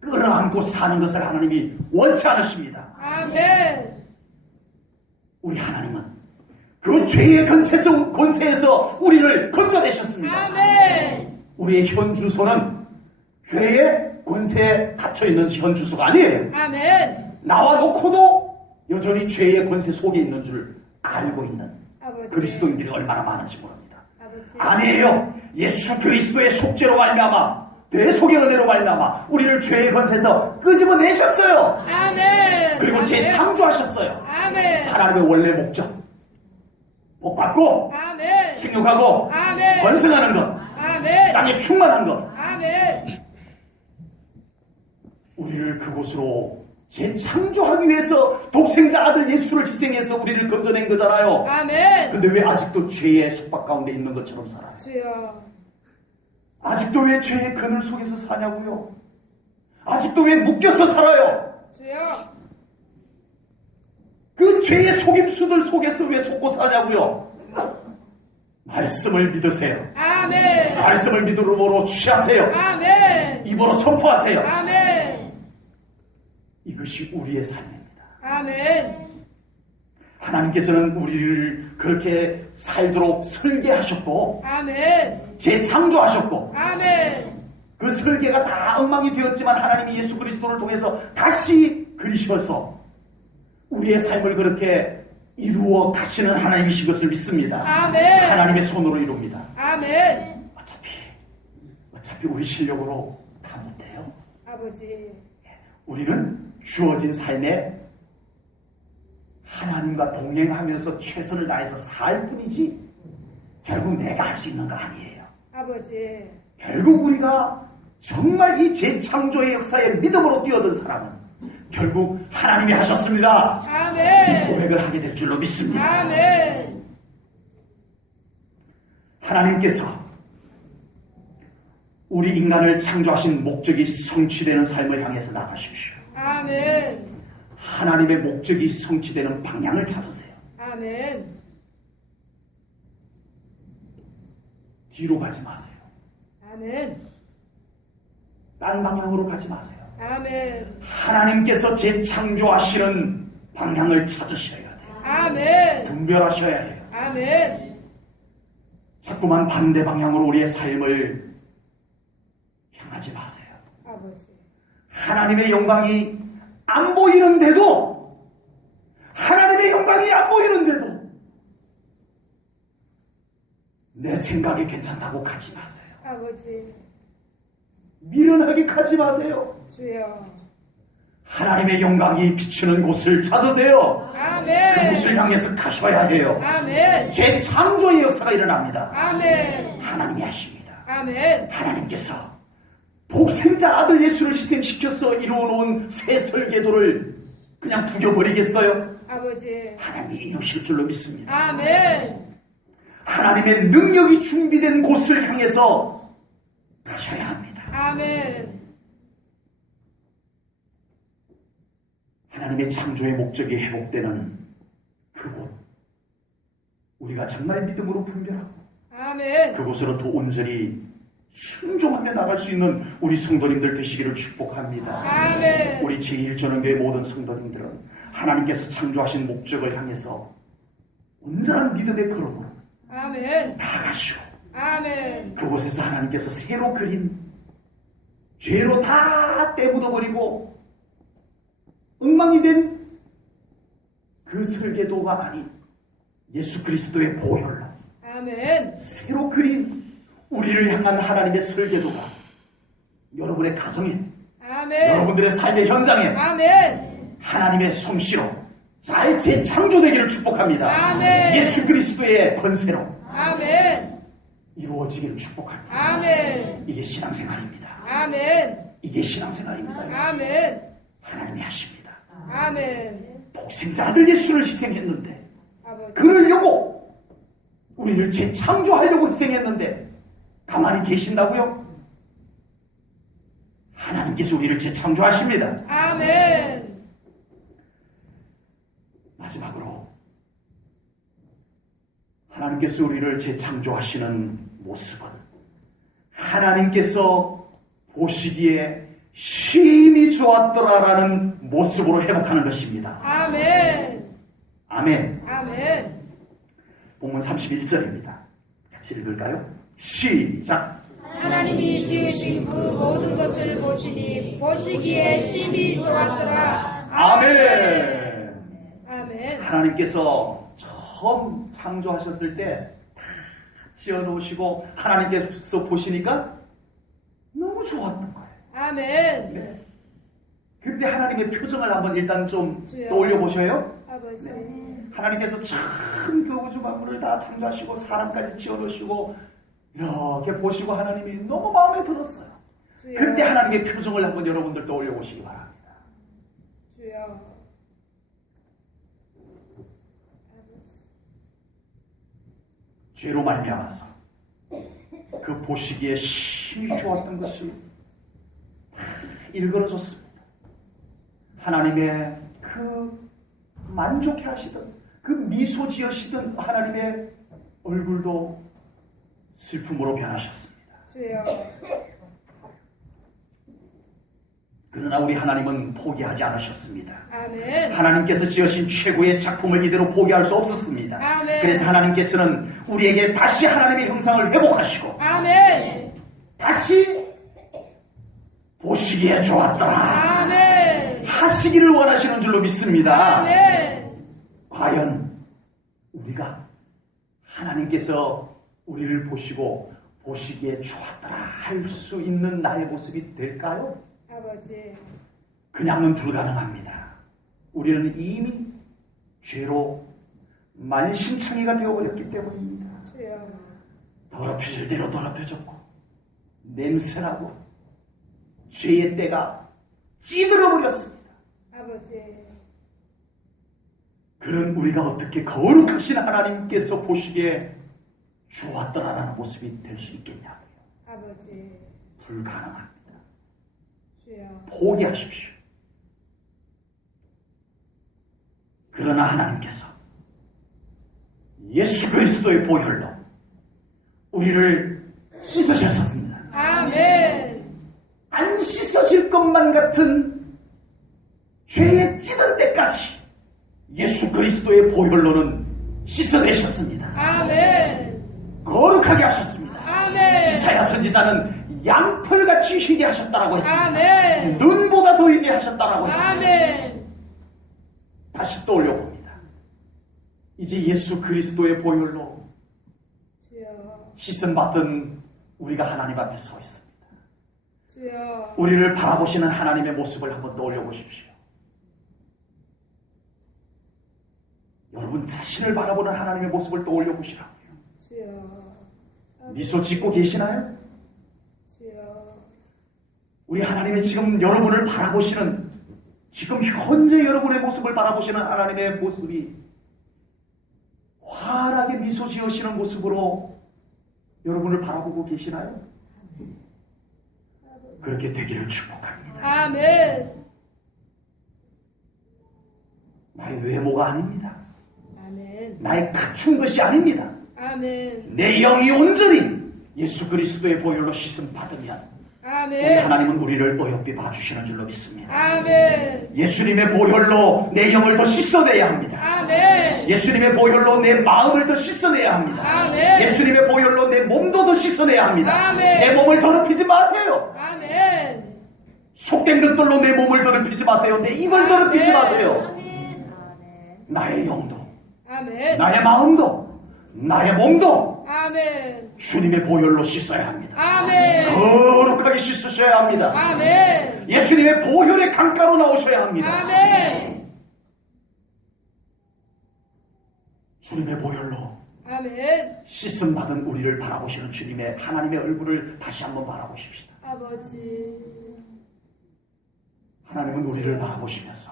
끌어안고 사는 것을 하나님이 원치 않으십니다. 아멘. 우리 하나님은 그 죄의 권세에서 우리를 건져내셨습니다. 아멘. 우리의 현 주소는 죄의 권세에 갇혀있는 현 주소가 아니에요. 아멘. 나와 놓고도 여전히 죄의 권세 속에 있는 줄 알고 있는 아버지. 그리스도인들이 얼마나 많은지 모릅니다. 아버지. 아니에요. 예수 그리스도의 속죄로 말미암아 대속의 은혜로 말미암아 우리를 죄의 권세에서 끄집어내셨어요. 아멘. 그리고 재창조하셨어요. 아멘. 하나님의 원래 목적 복받고 아멘. 생육하고 아멘. 번성하는 것, 아멘. 땅에 충만한 것, 아멘. 우리를 그곳으로 재창조하기 위해서 독생자 아들 예수를 희생해서 우리를 건져낸 거잖아요. 아멘. 근데 왜 아직도 죄의 속박 가운데 있는 것처럼 살아요? 주여. 아직도 왜 죄의 그늘 속에서 사냐고요? 아직도 왜 묶여서 살아요? 주여. 그 죄의 속임수들 속에서 왜 속고 사냐고요? 말씀을 믿으세요. 아멘. 말씀을 믿음으로 취하세요. 아멘. 입으로 선포하세요. 아멘. 이것이 우리의 삶입니다. 아멘. 하나님께서는 우리를 그렇게 살도록 설계하셨고 아멘. 재창조하셨고 아멘. 그 설계가 다 엉망이 되었지만 하나님이 예수 그리스도를 통해서 다시 그리셔서 우리의 삶을 그렇게 이루어 가시는 하나님이신 것을 믿습니다. 아멘. 하나님의 손으로 이룹니다. 아멘. 어차피 우리 실력으로 다 못해요. 아버지. 우리는 주어진 삶에 하나님과 동행하면서 최선을 다해서 살 뿐이지 결국 내가 할 수 있는 거 아니에요. 아버지. 결국 우리가 정말 이 재창조의 역사에 믿음으로 뛰어든 사람은 결국 하나님이 하셨습니다. 이 아멘. 고백을 하게 될 줄로 믿습니다. 아멘. 하나님께서 우리 인간을 창조하신 목적이 성취되는 삶을 향해서 나가십시오. 아멘. 하나님의 목적이 성취되는 방향을 찾으세요. 아멘. 뒤로 가지 마세요. 아멘. 딴 방향으로 가지 마세요. 아멘. 하나님께서 재창조하시는 방향을 찾으셔야 돼요. 아멘. 분별하셔야 해요. 아멘. 자꾸만 반대 방향으로 우리의 삶을 향하지 마세요. 아버지. 하나님의 영광이 안 보이는데도 하나님의 영광이 안 보이는데도 내 생각이 괜찮다고 가지 마세요. 아버지. 미련하게 가지 마세요. 주여. 하나님의 영광이 비추는 곳을 찾으세요. 아멘. 그곳을 향해서 가셔야 해요. 아멘. 재창조의 역사가 일어납니다. 아멘. 하나님이 하십니다. 아멘. 하나님께서 독생자 아들 예수를 희생시켜서 이루어놓은 새 설계도를 그냥 구겨버리겠어요? 아버지. 하나님이 이루실 줄로 믿습니다. 아멘. 하나님의 능력이 준비된 곳을 향해서 가셔야 합니다. 아멘. 하나님의 창조의 목적이 회복되는 그곳, 우리가 정말 믿음으로 분별하고 아멘. 그곳으로 더 온전히 순종하며 나갈 수 있는 우리 성도님들 되시기를 축복합니다. 아멘. 우리 제1전원교회 모든 성도님들은 하나님께서 창조하신 목적을 향해서 온전한 믿음의 걸음으로 아멘. 나아가시오. 아멘. 그곳에서 하나님께서 새로 그린 죄로 다 떼묻어버리고 엉망이 된 그 설계도가 아닌 예수 그리스도의 보혈로 아멘. 새로 그린 우리를 향한 하나님의 설계도가 여러분의 가정에 아멘. 여러분들의 삶의 현장에 아멘. 하나님의 솜씨로 잘 재창조되기를 축복합니다. 아멘. 예수 그리스도의 권세로 아멘. 이루어지기를 축복합니다. 아멘. 이게 신앙생활입니다. 아멘. 이게 신앙생활입니다. 아멘. 하나님이 하십니다. 아멘. 독생자 아들 예수를 희생했는데 아버지. 그러려고 우리를 재창조하려고 희생했는데 가만히 계신다고요? 하나님께서 우리를 재창조하십니다. 아멘. 마지막으로 하나님께서 우리를 재창조하시는 모습은 하나님께서 보시기에 심히 좋았더라라는 모습으로 회복하는 것입니다. 아멘. 아멘. 아멘. 본문 31절입니다. 같이 읽을까요? 시작. 하나님이 지으신 그 모든 것을 보시니 보시기에 심히 좋았더라. 아멘. 아멘. 하나님께서 처음 창조하셨을 때 다 지어놓으시고 하나님께서 보시니까 너무 좋았던 거예요. 아멘. 네. 그때 하나님의 표정을 한번 일단 좀 주여. 떠올려 보셔요. 아버지. 하나님께서 참 그 우주 만물을 다 창조하시고 사람까지 지어놓으시고 이렇게 보시고 하나님이 너무 마음에 들었어요. 주여. 그때 하나님의 표정을 한번 여러분들 떠올려 보시기 바랍니다. 주여. 죄로 말미암아서 그 보시기에 심히 좋았던 것을 일그러졌습니다. 하나님의 그 만족해 하시던 그 미소 지으시던 하나님의 얼굴도 슬픔으로 변하셨습니다. 주여. 그러나 우리 하나님은 포기하지 않으셨습니다. 아멘. 하나님께서 지으신 최고의 작품을 이대로 포기할 수 없었습니다. 아멘. 그래서 하나님께서는 우리에게 다시 하나님의 형상을 회복하시고 아멘. 다시 보시기에 좋았더라 아멘. 하시기를 원하시는 줄로 믿습니다. 아멘. 과연 우리가 하나님께서 우리를 보시고 보시기에 좋았더라 할 수 있는 나의 모습이 될까요? 아버지. 그냥은 불가능합니다. 우리는 이미 죄로 만신창이가 되어버렸기 때문입니다. 주여. 더럽혀질 대로 더럽혀졌고 냄새나고 죄의 때가 찌들어버렸습니다. 아버지. 그런 우리가 어떻게 거룩하신 하나님께서 보시기에 좋았더라라는 모습이 될 수 있겠냐고요. 아버지. 불가능합니다. 주여. 포기하십시오. 그러나 하나님께서 예수 그리스도의 보혈로 우리를 씻으셨습니다. 아멘. 안 씻어질 것만 같은 죄에 찌들 때까지 예수 그리스도의 보혈로는 씻어내셨습니다. 아멘. 거룩하게 하셨습니다. 아멘. 이사야 선지자는 양털같이 희게 하셨다라고 했습니다. 아멘. 눈보다 더 희게 하셨다라고 했습니다. 아멘. 다시 떠올려 봅니다. 이제 예수 그리스도의 보혈로 주여. 씻음 받던 우리가 하나님 앞에 서 있습니다. 주여. 우리를 바라보시는 하나님의 모습을 한번 떠올려 보십시오. 여러분 자신을 바라보는 하나님의 모습을 떠올려 보시라고요. 주여. 미소 짓고 계시나요? 주여. 우리 하나님의 지금 여러분을 바라보시는, 지금 현재 여러분의 모습을 바라보시는 하나님의 모습이 환하게 미소 지으시는 모습으로 여러분을 바라보고 계시나요? 그렇게 되기를 축복합니다. 아멘. 나의 외모가 아닙니다. 아멘. 나의 갖춘 것이 아닙니다. 아멘. 내 영이 온전히 예수 그리스도의 보혈로 씻음 받으면 우리 아멘. 하나님은 우리를 어여삐 봐주시는 줄로 믿습니다. 아멘. 예수님의 보혈로 내 영을 더 씻어내야 합니다. 아멘. 예수님의 보혈로 내 마음을 더 씻어내야 합니다. 아멘. 예수님의 보혈로 내 몸도 더 씻어내야 합니다. 아멘. 내 몸을 더럽히지 마세요. 아멘. 속된 것들로 내 몸을 더럽히지 마세요. 내 입을 더럽히지 아멘. 마세요. 나의 영도, 아멘. 나의 마음도, 나의 몸도 아멘. 주님의 보혈로 씻어야 합니다. 아멘. 거룩하게 씻으셔야 합니다. 아멘. 예수님의 보혈의 강가로 나오셔야 합니다. 아멘. 주님의 보혈로 아멘. 씻음 받은 우리를 바라보시는 주님의 하나님의 얼굴을 다시 한번 바라보십시다. 아버지. 하나님은 우리를 바라보시면서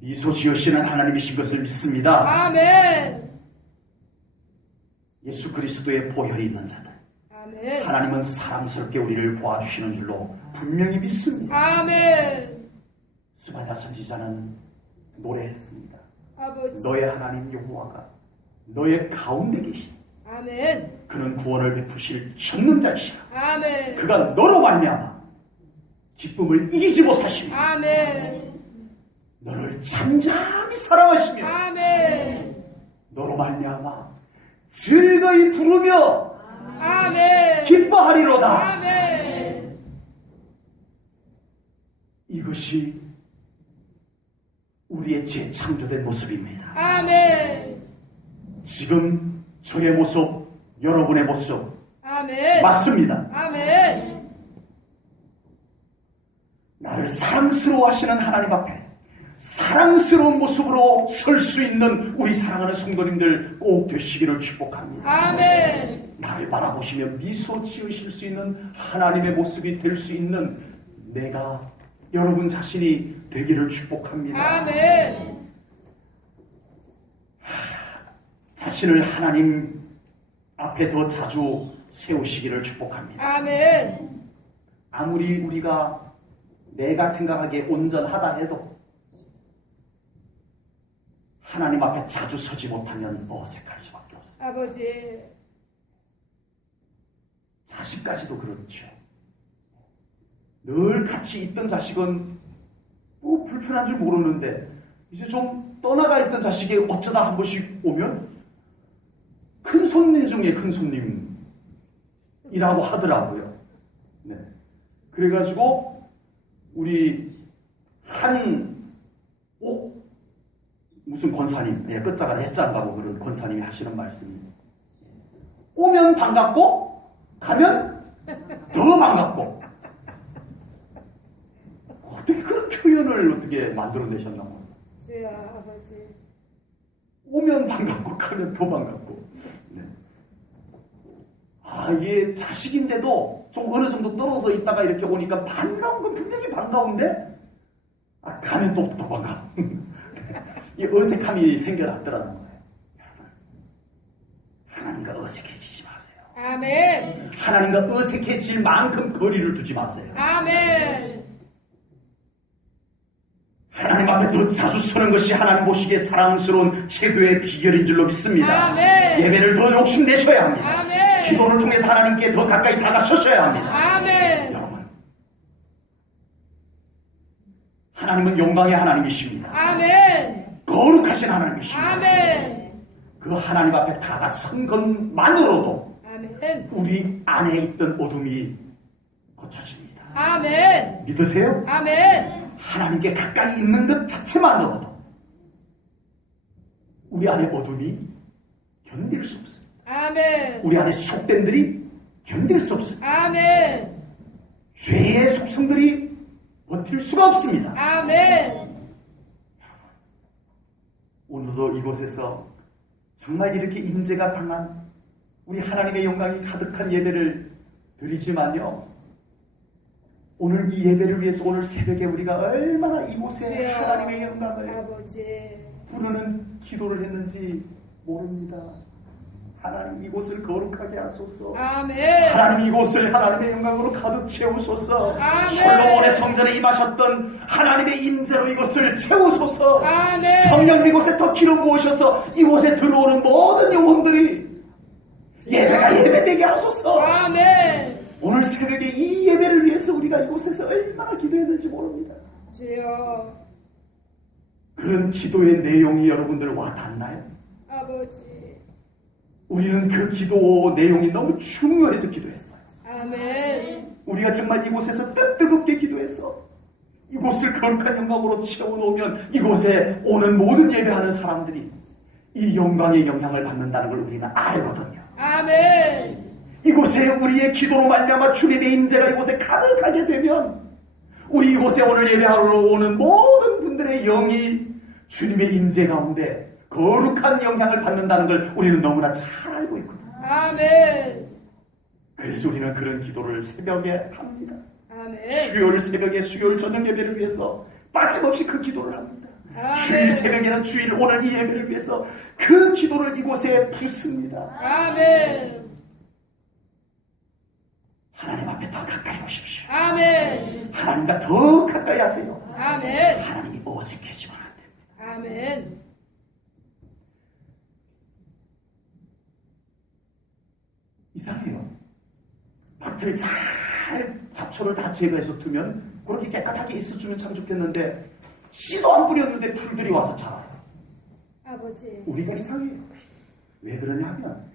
미소 지으시는 하나님이신 것을 믿습니다. 아멘. 예수 그리스도의 보혈이 있는 자들, 아멘. 하나님은 사랑스럽게 우리를 보아주시는 줄로 분명히 믿습니다. 아멘. 스바다 선지자는 노래했습니다. 아버지. 너의 하나님 여호와가 너의 가운데 계시. 아멘. 그는 구원을 베푸실 전능자이시라. 아멘. 그가 너로 말미암아 기쁨을 이기지 못하시며 아멘. 너를 잠잠히 사랑하시며 아멘. 너로 말미암아 즐거이 부르며 아멘. 기뻐하리로다. 아멘. 이것이 우리의 재창조된 모습입니다. 아멘. 지금 저의 모습, 여러분의 모습 아멘. 맞습니다. 아멘. 나를 사랑스러워하시는 하나님 앞에 사랑스러운 모습으로 설 수 있는 우리 사랑하는 성도님들 꼭 되시기를 축복합니다. 아멘. 나를 바라보시며 미소 지으실 수 있는 하나님의 모습이 될 수 있는 내가 여러분 자신이 되기를 축복합니다. 아멘. 자신을 하나님 앞에 더 자주 세우시기를 축복합니다. 아멘. 아무리 우리가 내가 생각하기에 온전하다 해도 하나님 앞에 자주 서지 못하면 어색할 수밖에 없습니다. 아버지. 자식까지도 그렇죠. 늘 같이 있던 자식은 뭐 불편한 줄 모르는데 이제 좀 떠나가 있던 자식이 어쩌다 한 번씩 오면 큰 손님 중에 큰 손님이라고 하더라고요. 네. 그래가지고 우리 무슨 권사님, 끝자가 해자인가고 그런 권사님이 하시는 말씀이 오면 반갑고 가면 더 반갑고 어떻게 그런 표현을 어떻게 만들어내셨나 모르겠어요. 주여 아버지. 오면 반갑고 가면 더 반갑고. 네. 이게 자식인데도 좀 어느 정도 떨어져 있다가 이렇게 오니까 반가운 건 분명히 반가운데 가면 또 더 반가워. 이 어색함이 생겨났더라는 거예요. 하나님과 어색해지지 마세요. 아멘. 하나님과 어색해질 만큼 거리를 두지 마세요. 아멘. 하나님 앞에 더 자주 서는 것이 하나님 보시기에 사랑스러운 최고의 비결인 줄로 믿습니다. 아멘. 예배를 더 욕심내셔야 합니다. 아멘. 기도를 통해서 하나님께 더 가까이 다가서셔야 합니다. 아멘. 여러분, 하나님은 영광의 하나님이십니다. 아멘. 거룩하신 하나님이십니다. 아멘. 그 하나님 앞에 다가선 것만으로도 아멘. 우리 안에 있던 어둠이 고쳐집니다. 아멘. 믿으세요? 아멘. 하나님께 가까이 있는 것 자체만으로도 우리 안에 어둠이 견딜 수 없습니다. 아멘. 우리 안에 속됨들이 견딜 수 없습니다. 아멘. 죄의 속성들이 버틸 수가 없습니다. 아멘. 오늘도 이곳에서 정말 이렇게 임재가 강한 우리 하나님의 영광이 가득한 예배를 드리지만요, 오늘 이 예배를 위해서 오늘 새벽에 우리가 얼마나 이곳에 주여, 하나님의 영광을 아버지. 부르는 기도를 했는지 모릅니다. 하나님 이곳을 거룩하게 하소서. 아멘. 하나님 이곳을 하나님의 영광으로 가득 채우소서. 아멘. 솔로몬의 성전에 임하셨던 하나님의 임재로 이곳을 채우소서. 아멘. 성령 이곳에 더 기름 부으셔서 이곳에 들어오는 모든 영혼들이 예배가 예배되게 하소서. 아멘. 오늘 새벽에 이 예배를 위해서 우리가 이곳에서 얼마나 기도했는지 모릅니다. 주여, 그런 기도의 내용이 여러분들 와 닿나요? 아버지. 우리는 그 기도 내용이 너무 중요해서 기도했어요. 아멘. 우리가 정말 이곳에서 뜨겁게 기도해서 이곳을 거룩한 영광으로 채워놓으면 이곳에 오는 모든 예배하는 사람들이 이 영광의 영향을 받는다는 걸 우리는 알거든요. 아멘. 이곳에 우리의 기도로 말미암아 주님의 임재가 이곳에 가득하게 되면 우리 이곳에 오늘 예배하러 오는 모든 분들의 영이 주님의 임재 가운데 거룩한 영향을 받는다는 걸 우리는 너무나 잘 알고 있거든요. 아멘. 그래서 우리는 그런 기도를 새벽에 합니다. 아멘. 수요일 새벽에 수요일 저녁 예배를 위해서 빠짐없이 그 기도를 합니다. 아멘. 주일 새벽에는 주일 오늘 이 예배를 위해서 그 기도를 이곳에 붓습니다. 아멘. 하나님 앞에 더 가까이 오십시오. 아멘. 하나님과 더 가까이 하세요. 아멘. 하나님이 어색해지면 안 됩니다. 아멘. 이상해요. 밭을 잘 잡초를 다 제거해서 두면 그렇게 깨끗하게 있어주면 참 좋겠는데 씨도 안 뿌렸는데 풀들이 와서 자라요. 아버지. 우리가 이상해요. 왜 그러냐 하면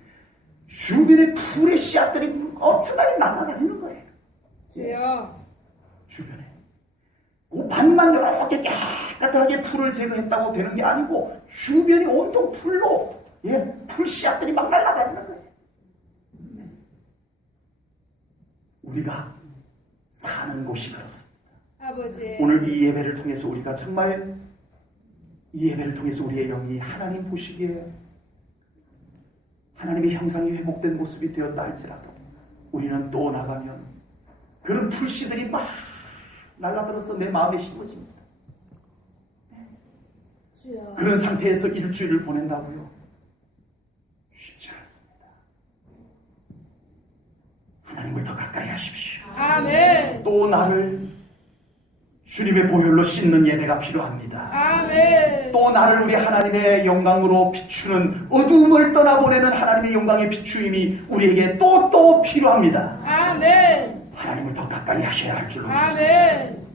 주변에 풀의 씨앗들이 엄청나게 날아다니는 거예요. 주여. 주변에. 그 밭만 이렇게 깨끗하게 풀을 제거했다고 되는 게 아니고 주변이 온통 풀로 풀 씨앗들이 막 날아다니는 거예요. 우리가 사는 곳이 그렇습니다. 아버지. 오늘 이 예배를 통해서 우리가 정말 이 예배를 통해서 우리의 영이 하나님 보시기에 하나님의 형상이 회복된 모습이 되었다 할지라도 우리는 또 나가면 그런 풀씨들이 막 날아들어서 내 마음에 심어집니다. 주여. 그런 상태에서 일주일을 보낸다고요? 쉽지 않습니다. 하나님을 더 가까이 하십시오. 아멘. 또 나를 주님의 보혈로 씻는 예배가 필요합니다. 아멘. 또 나를 우리 하나님의 영광으로 비추는 어둠을 떠나보내는 하나님의 영광의 비추임이 우리에게 또 필요합니다. 아멘. 하나님을 더 가까이 하셔야 할 줄로 믿습니다. 아멘.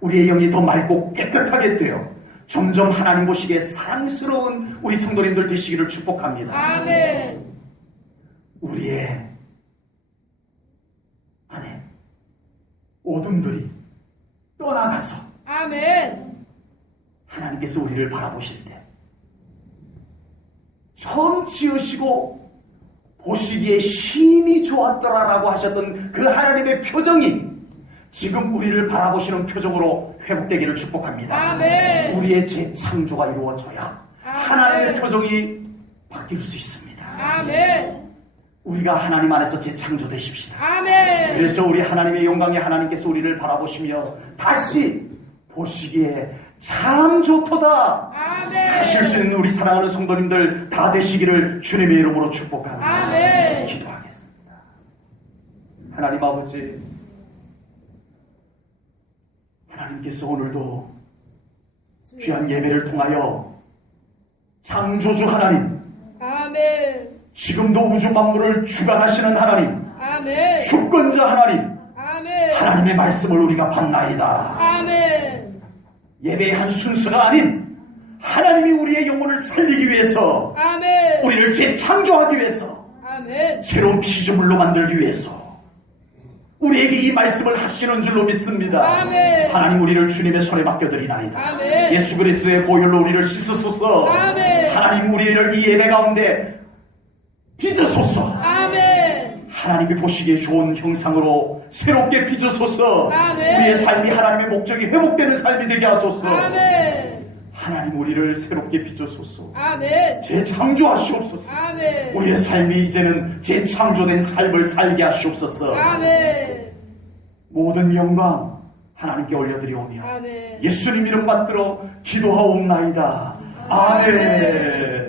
우리의 영이 더 맑고 깨끗하게 되어 점점 하나님 보시기에 사랑스러운 우리 성도님들 되시기를 축복합니다. 아멘. 우리의 안에 어둠들이 떠나가서 아멘. 하나님께서 우리를 바라보실 때 처음 지으시고 보시기에 심히 좋았더라라고 하셨던 그 하나님의 표정이 지금 우리를 바라보시는 표정으로 회복되기를 축복합니다. 아멘. 우리의 재창조가 이루어져야 아멘. 하나님의 표정이 바뀔 수 있습니다. 아멘. 우리가 하나님 안에서 재창조되십시다. 아멘. 그래서 우리 하나님의 영광의 하나님께서 우리를 바라보시며 다시 보시기에 참 좋도다 아멘. 하실 수 있는 우리 사랑하는 성도님들 다 되시기를 주님의 이름으로 축복합니다. 아멘. 기도하겠습니다. 하나님 아버지, 하나님께서 오늘도 귀한 예배를 통하여 창조주 하나님, 아멘. 지금도 우주 만물을 주관하시는 하나님, 아멘. 주권자 하나님, 아멘. 하나님의 말씀을 우리가 받나이다. 아멘. 예배의 한 순서가 아닌 하나님이 우리의 영혼을 살리기 위해서, 아멘. 우리를 재창조하기 위해서, 아멘. 새로운 피조물로 만들기 위해서 우리에게 이 말씀을 하시는 줄로 믿습니다. 아멘. 하나님, 우리를 주님의 손에 맡겨드리나이다. 아멘. 예수 그리스도의 보혈로 우리를 씻으소서. 아멘. 하나님, 우리를 이 예배 가운데 빚으소서. 아멘. 하나님이 보시기에 좋은 형상으로 새롭게 빚으소서. 아멘. 우리의 삶이 하나님의 목적이 회복되는 삶이 되게 하소서. 아멘. 하나님, 우리를 새롭게 빚으소서. 아멘. 재창조하시옵소서. 아멘. 우리의 삶이 이제는 재창조된 삶을 살게 하시옵소서. 아멘. 모든 영광 하나님께 올려드리오며 아멘. 예수님 이름 받들어 기도하옵나이다. 아멘.